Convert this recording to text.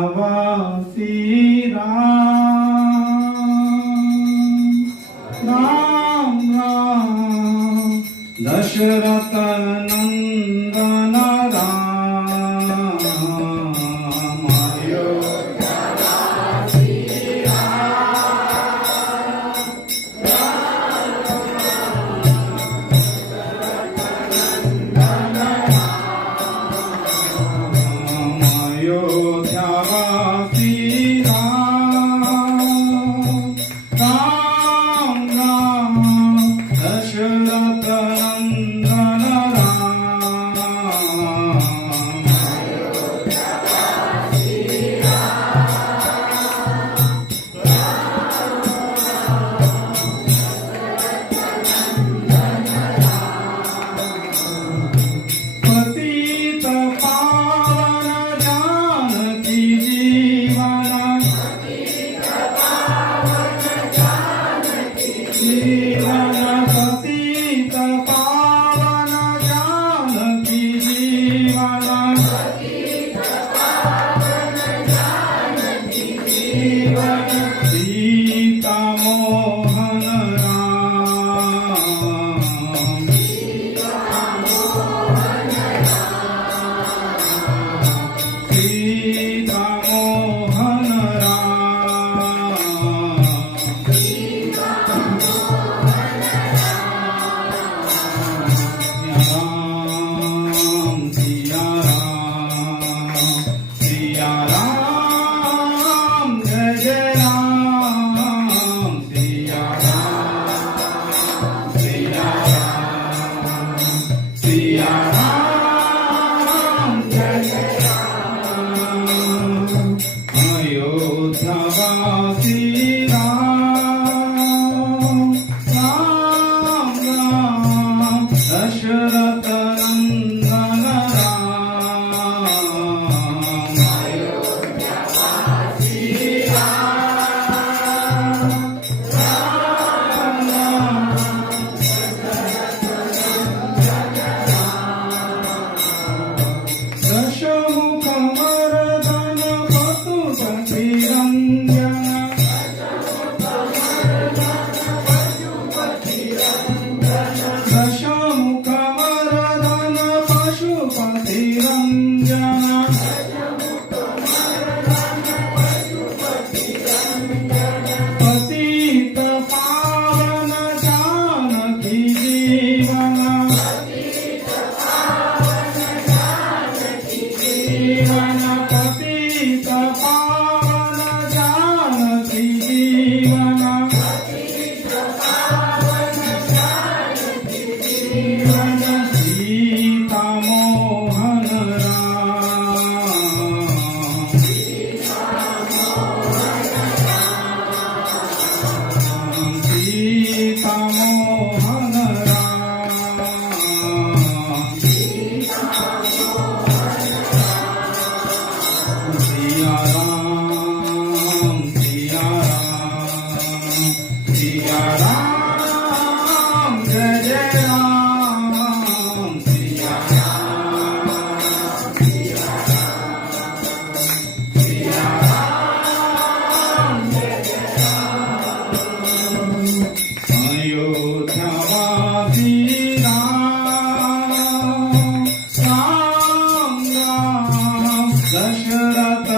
अयोध्यावासी राम राम राम दशरथ नंदन राम अयोध्यावासी अयोध्यावासी राम राम राम दशरथ नंदन राम पतित पावन जानकी जीवन जीवन पतित पावन जानकी जीवन जीवन सीता मोहन राम सीता मोहन राम सिया राम जय जय राम सिया राम सिया राम जय जय अयोध्यावासी राम राम राम दशरथ नंदन राम अयोध्यावासी राम राम राम दशमुख मर्दन पशुपति रंजन दशमुख मर्दन पशुपति रंजन पतित पावन जानकी जीवन जीवन पतित पावन जानकी जीवन जीवन सीता मोहन राम सीता मोहन राम सिया राम सिया राम जय जय राम सिया राम सिया राम जय जय राम अयोध्यावासी राम राम राम दशरथ